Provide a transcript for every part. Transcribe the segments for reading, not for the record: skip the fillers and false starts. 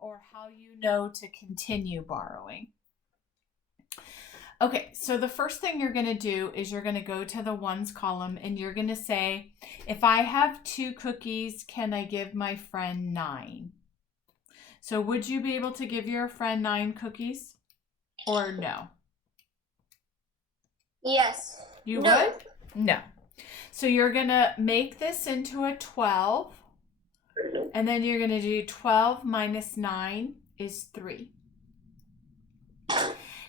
or how you know to continue borrowing. Okay, so the first thing you're going to do is you're going to go to the ones column and you're going to say, if I have 2 cookies, can I give my friend 9? So would you be able to give your friend 9 cookies or no? Yes. You would? No. So you're going to make this into a 12, and then you're going to do 12 minus 9 is 3.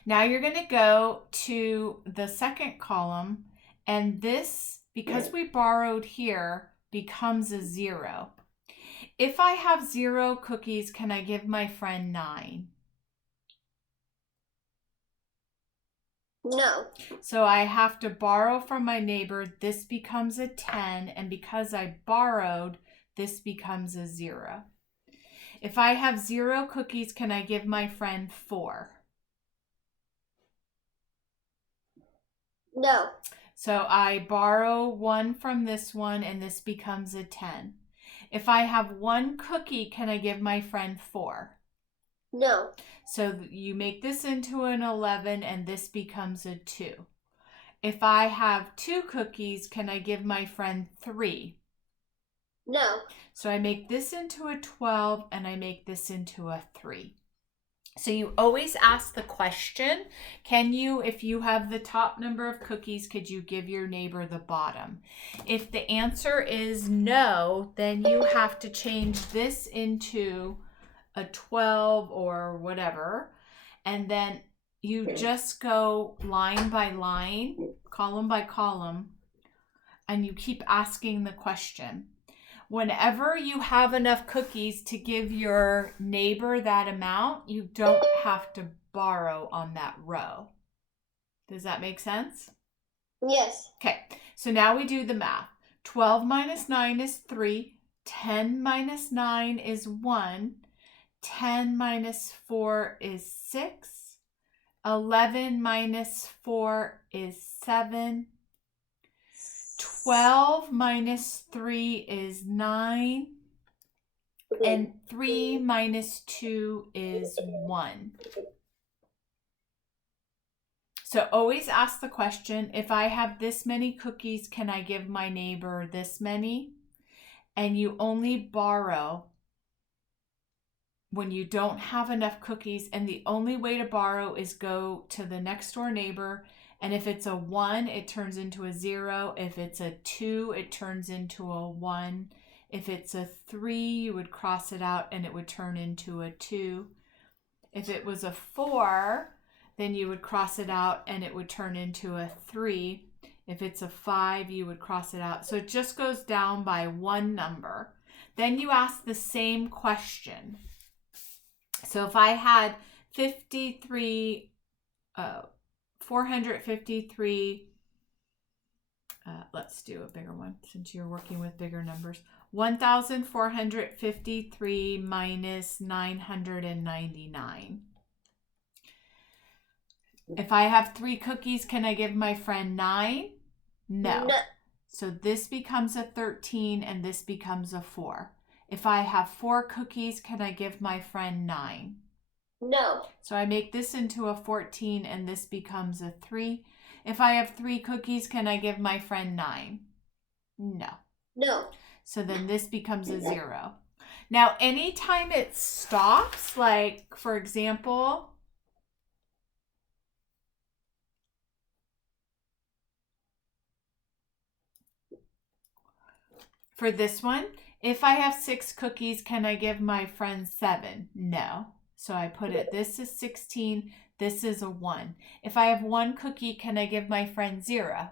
Now you're going to go to the second column, and this, because we borrowed here, becomes a 0. If I have 0 cookies, can I give my friend 9? No. So I have to borrow from my neighbor. This becomes a 10, and because I borrowed, this becomes a 0. If I have 0 cookies, can I give my friend 4? No. So I borrow 1 from this one, and this becomes a 10. If I have 1 cookie, can I give my friend 4? No. So you make this into an 11, and this becomes a 2. If I have 2 cookies, can I give my friend 3? No. So I make this into a 12, and I make this into a 3. So you always ask the question, can you, if you have the top number of cookies, could you give your neighbor the bottom? If the answer is no, then you have to change this into a 12 or whatever. And then you just go line by line, column by column, and you keep asking the question. Whenever you have enough cookies to give your neighbor that amount, you don't have to borrow on that row. Does that make sense? Yes. Okay, so now we do the math. 12 minus 9 is 3. 10 minus 9 is 1. 10 minus 4 is 6. 11 minus 4 is 7. 12 minus 3 is 9. And 3 minus 2 is 1. So always ask the question, if I have this many cookies, can I give my neighbor this many? And you only borrow when you don't have enough cookies, and the only way to borrow is go to the next door neighbor, and if it's a 1, it turns into a 0. If it's a 2, it turns into a 1. If it's a 3, you would cross it out and it would turn into a 2. If it was a 4, then you would cross it out and it would turn into a 3. If it's a 5, you would cross it out. So it just goes down by one number. Then you ask the same question. So if I had 453, let's do a bigger one since you're working with bigger numbers. 1,453 minus 999. If I have 3 cookies, can I give my friend 9? No. So this becomes a 13 and this becomes a 4. If I have 4 cookies, can I give my friend 9? No. So I make this into a 14 and this becomes a 3. If I have 3 cookies, can I give my friend 9? No. No. So then this becomes a 0. Now, anytime it stops, like for example, for this one, if I have 6 cookies, can I give my friend 7? No. So I put it, this is 16, this is a 1. If I have 1 cookie, can I give my friend 0?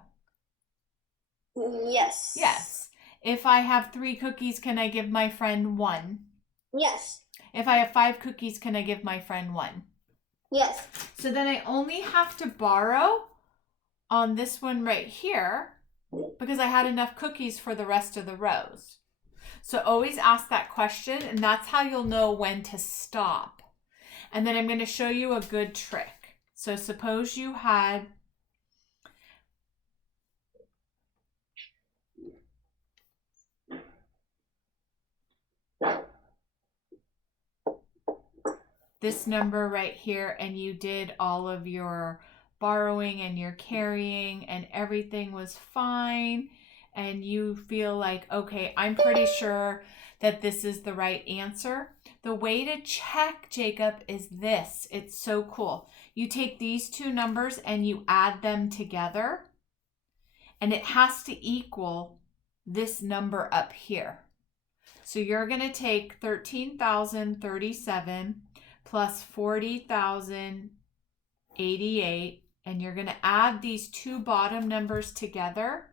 Yes. Yes. If I have 3 cookies, can I give my friend 1? Yes. If I have 5 cookies, can I give my friend 1? Yes. So then I only have to borrow on this one right here because I had enough cookies for the rest of the rows. So always ask that question, and that's how you'll know when to stop. And then I'm going to show you a good trick. So suppose you had this number right here and you did all of your borrowing and your carrying and everything was fine and you feel like, okay, I'm pretty sure that this is the right answer. The way to check, Jacob, is this. It's so cool. You take these two numbers and you add them together, and it has to equal this number up here. So you're going to take 13,037 plus 40,088, and you're going to add these two bottom numbers together.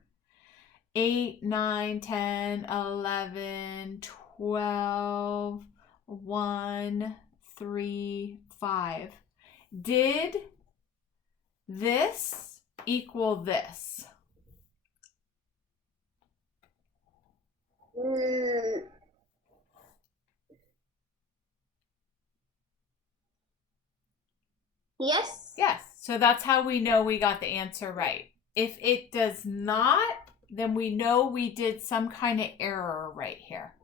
8, 9, 10, 11, 12, 1, 3, 5. Did this equal this? Yes. Yes. So that's how we know we got the answer right. If it does not, then we know we did some kind of error right here.